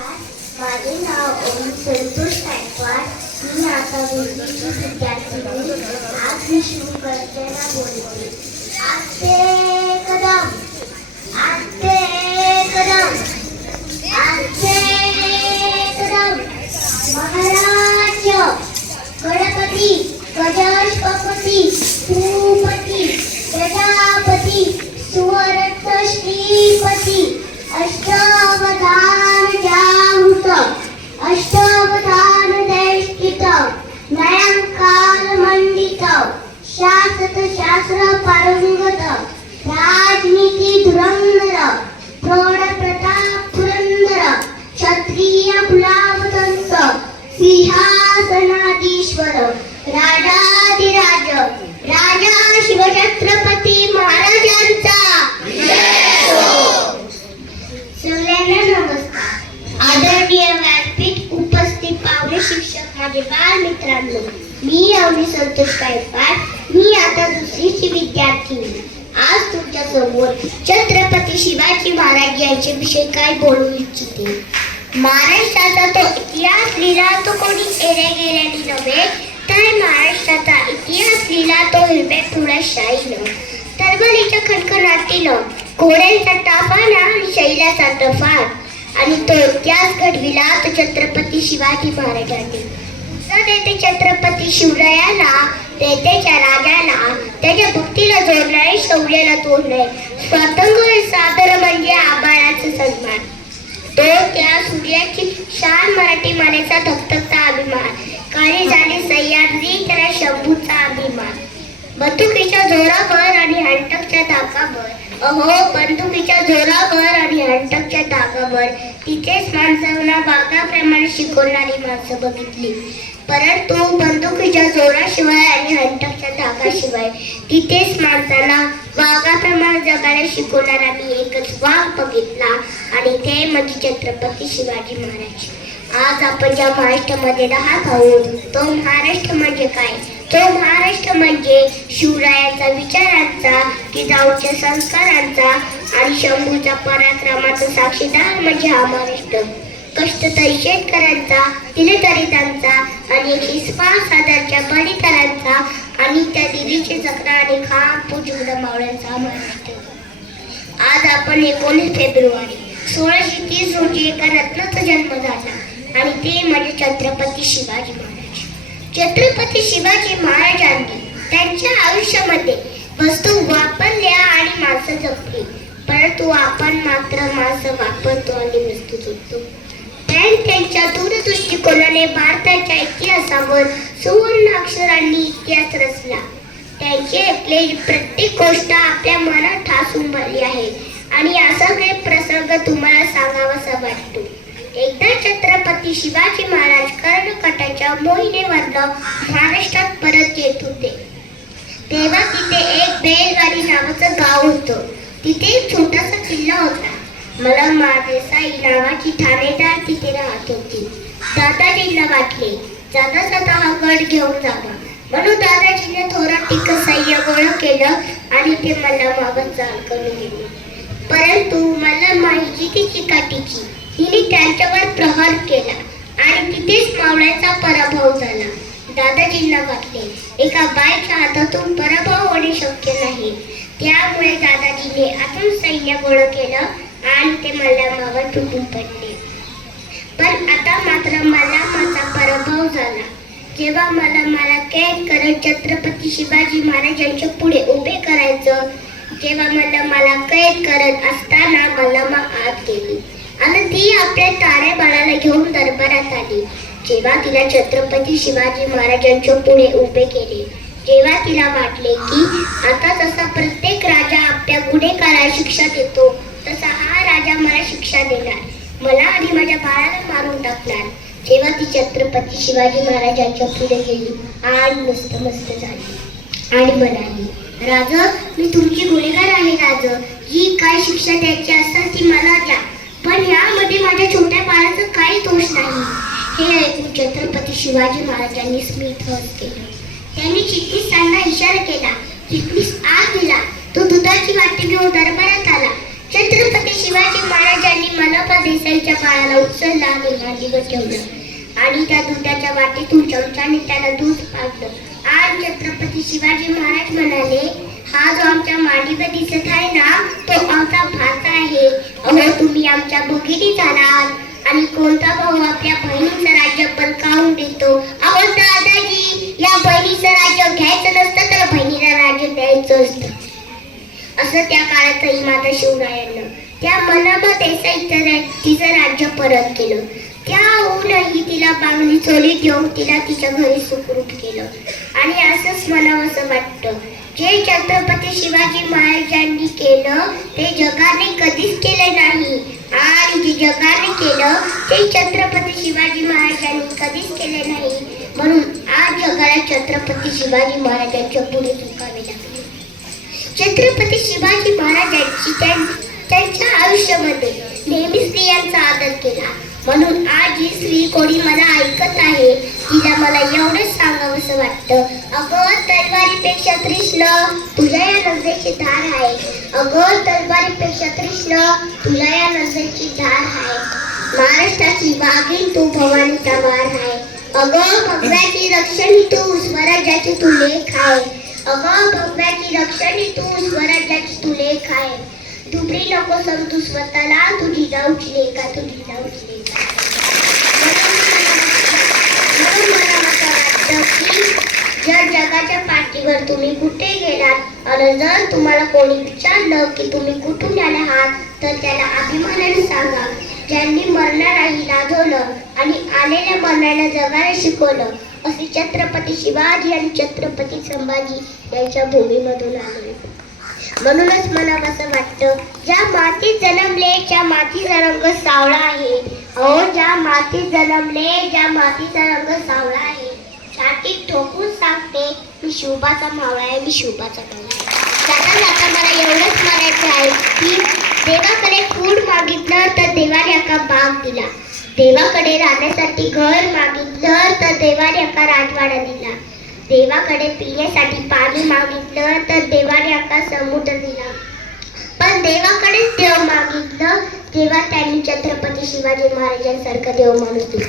माझे नाव ओम संतोष गायकवाड. मी आता दुसरीची विद्यार्थिनी. आज मी शिवगर्जना बोलते. आस्ते कदम, आस्ते कदम, आस्ते कदम. महाराज गणपती गजाष्टपती भूपती प्रजापती सुवर्त श्रीपती अष्टावधान जाहूत अष्टावधान देष्टित नयंकाल मंडित शासत शास्त्र पारंगत राजनीती धुरंधर प्रौढ प्रताप पुरंदर क्षत्रिय कुलावतंस सिंहासनाधीश्वर राजाधिराज राजा शिवछत्रपती महाराजांचा सगळ्यांना नमस्कार. आदरणीय व्यासपीठ उपस्थित पाहुणे शिक्षक माझे बाल मित्रांनो, मी अवनी संतोष गायकवाड. मी आता दुसरीची विद्यार्थिनी. आज तुमच्या समोर छत्रपती शिवाजी महाराज यांचे विषय काय बोलू इच्छिते. महाराष्ट्राचा तो इतिहास लिहिला तो कोणी एरे गेल्याने नव्हे, तर महाराष्ट्राचा इतिहास लिहिला तो हिरव्या थोड्या शाईनं, तरबलीच्या खणखणाटीनं, घोड्यांचा ताफाना आणि शैलाचा तफान. आणि तो इतिहास घडविला तो छत्रपती शिवाजी महाराजांनी. तेथे छत्रपती शिवरायाला, तेथेच्या राजाला, त्याच्या भक्तीला जोडणारे शौर्याला तोडणे. स्वातंत्र्य सादर म्हणजे आबाळाचा सन्मान. तो त्या सूर्याची शान मराठी मानेचा धगधगता अभिमान. काळी झाली सह्याद्री त्याला शंभूचा अभिमान. बंदुकीच्या जोरावर आणि हंटकच्या धाकावर, अहो बंदुकीच्या जोरावर आणि हंटकच्या धाकावर तिथेच माणसांना वाघाप्रमाणे शिकवणारी माणसं बघितली. परंतु बंदुकीच्या जोराशिवाय आणि हंटकच्या धाकाशिवाय तिथेच माणसाला वाघाप्रमाणे जगायला शिकवणारा मी एकच वाघ बघितला, आणि ते म्हणजे छत्रपती शिवाजी महाराज. आज आपण ज्या महाराष्ट्रामध्ये राहत आहोत तो महाराष्ट्र म्हणजे काय. तो महाराष्ट्र म्हणजे शिवरायांचा विचारांचा, जिजाऊच्या संस्कारांचा आणि शंभूचा पराक्रमाचा साक्षीदार म्हणजे हा महाराष्ट्र. कष्टकरी शेतकऱ्यांचा, दिलदरितांचा आणि 105,000च्या बलिदानांचा आणि त्या दिल्लीचे जखरा आणि खांब जुगडा मावळ्यांचा महाराष्ट्र. आज आपण 19 फेब्रुवारी 1630 रोजी एका रत्नाचा जन्म झाला, आणि ते म्हणजे छत्रपती शिवाजी महाराज. छत्रपती शिवाजी महाराजांनी त्यांच्या आयुष्यामध्ये वस्तू वापरल्या आणि माणसं जपली, परंतु आपण मात्र माणसं वापरतो आणि वस्तू जपतो. त्यांच्या दूरदृष्टिकोनाने भारताच्या इतिहासावर सुवर्ण अक्षरांनी इतिहास रचला. त्यांची ऐकलेली प्रत्येक गोष्ट आपल्या मनात ठासून भरली आहे, आणि असा काही प्रसंग तुम्हाला सांगावासा वाटतो. एकदा छत्रपती शिवाजी महाराज कर्णकटाच्या मोहिमेवरनं महाराष्ट्रात परत येत होते. तेव्हा तिथे एक बेलगाडी नावाचं गाव होतं. तिथे एक छोटासा किल्ला होता. मलमा देसाई नावाची ठाणेदार तिथे राहत होती. दादाजींना वाटले जाता जाता हा गड घेऊन जावा, म्हणून दादाजीने थोडा टिक सह्य गोळा केलं आणि ते मल्लमावर चाल करून गेले. परंतु मल्लमा ही जितीची काठीची, हिने त्यांच्यावर प्रहार केला आणि तिथेच मावळ्याचा पराभव झाला. दादाजींना वाटले एका बाईच्या हातातून पराभव होणे शक्य नाही. त्यामुळे दादाजीने आतून सैन्य गोळा केलं आणि ते मल्लमावर तुटून पडले. पण आता मात्र मल्लमाचा पराभव झाला. जेव्हा मल्लमाला कैद करत छत्रपती शिवाजी महाराजांच्या पुढे उभे करायचं, जेव्हा मल्लमाला कैद करत असताना मल्लमा आत गेली आणि ती आपल्या ताऱ्या बाळाला घेऊन दरबारात आली. जेव्हा तिला छत्रपती शिवाजी महाराजांच्या पुढे उभे केले, जेव्हा तिला वाटले की आता जसा प्रत्येक राजा आपल्या गुन्हेगाराला शिक्षा देतो, तसा हा राजा मला शिक्षा देणार, मला आणि माझ्या बाळाला मारून टाकणार. जेव्हा ती छत्रपती शिवाजी महाराजांच्या पुढे गेली आणि मस्त झाली आणि म्हणाली, राजा मी तुमची गुन्हेगार आहे. राजा जी काय शिक्षा द्यायची असेल ती मला द्या, पण यामध्ये माझ्या छोट्या बाळाचा काही दोष नाही. हे ऐकून छत्रपती शिवाजी महाराजांनी स्मितहास केलं. त्यांनी चिटणीसांना इशारा केला. चिटणीस आत गेला. तो दुधाची वाटी घेऊन दरबारात आला. छत्रपती शिवाजी महाराजांनी मनोबा देसाईच्या बाळाला उचलला आणि मांडीवर ठेवलं आणि त्या दुधाच्या वाटेतून चमच्याने त्याला दूध पाजलं। आज छत्रपती शिवाजी महाराज म्हणाले, हा जो आमच्या मांडीवर दिसत आहे ना, तो आमचा भाचा आहे। अहो, तुम्ही आमच्या भगिनीत आलात आणि कोणता भाऊ आपल्या बहिणीचं राज्य बळकावून देतो? अहो दादाजी, या बहिणीचं राज्य घ्यायचं नसतं तर बहिणीला राज्य द्यायचं असतं, असं त्या काळातही माता शिवरायांना त्या मनोबा देसाईचं तिचं राज्य परत केलं। त्याहूनही तिला बांगली चोली देऊन तिला तिच्या घरी सुखरूप केलं। आणि असंच म्हणावंसं वाटतं, जे छत्रपती शिवाजी महाराजांनी केलं ते जगाने कधीच केले नाही आणि जे जगाने केलं ते छत्रपती शिवाजी महाराजांनी कधीच केले नाही। म्हणून आज जगाला छत्रपती शिवाजी महाराजांच्या पुढे झुकावे लागले। छत्रपती शिवाजी महाराजांची त्यांच्या आयुष्यामध्ये नेहमी स्त्रियांचा आदर केला। म्हणून आज जी स्त्री कोणी मला ऐकत आहे तिला मला एवढंच सांगावंसं वाटतं, अगं तलवारीपेक्षा कृष्ण तुझ्या या नजरेची धार आहे, अगं तलवारीपेक्षा कृष्ण तुझ्या या नजरेची धार आहे। महाराष्ट्राची वाघीण तू भवानीचा वार आहे, अगं भगव्याची रक्षणी तू स्वराज्याची तू लेख आहे, अगं भगव्याची रक्षणी तू स्वराज्याची तू लेख आहे। दुबळी नको समजू स्वतःला, तुझी जाऊची लेखा तुझी जाऊची लेखा। म्हणून मला असं वाटतं की जर जगाच्या पाठीवर तुम्ही कुठे गेलात आणि जर तुम्हाला कोणी विचारलं की तुम्ही कुठून आले आहात तर त्याला अभिमानाने सांगा, ज्यांनी मरणाराही लाजवलं आणि आलेल्या मरणाला जगायला शिकवलं असे छत्रपती शिवाजी आणि छत्रपती संभाजी यांच्या भूमीमधून आले। म्हणूनच मला असं वाटतं, ज्या मातीत जन्मले त्या मातीचा रंग सावळा आहे, अहो ज्या मातीत जन्मले ज्या मातीचा रंग सावळा आहे, छातीत ठोकून सांगते मी शिवबाचा मावळा आहे, मी शिवबाचा मावळा आहे। जाता जाता मला एवढंच म्हणायचं आहे की देवाकडे फूड मागितलं तर देवाने एका बाग दिला, देवाकडे राहण्यासाठी घर मागितलं तर देवाने एका राजवाडा दिला, देवाकडे पिण्यासाठी पाणी मागितलं तर देवाने एका समुद्र दिला, पण देवाकडेच देव मागितलं तेव्हा त्यांनी छत्रपती शिवाजी महाराजांसारखा देव माणूस दिला।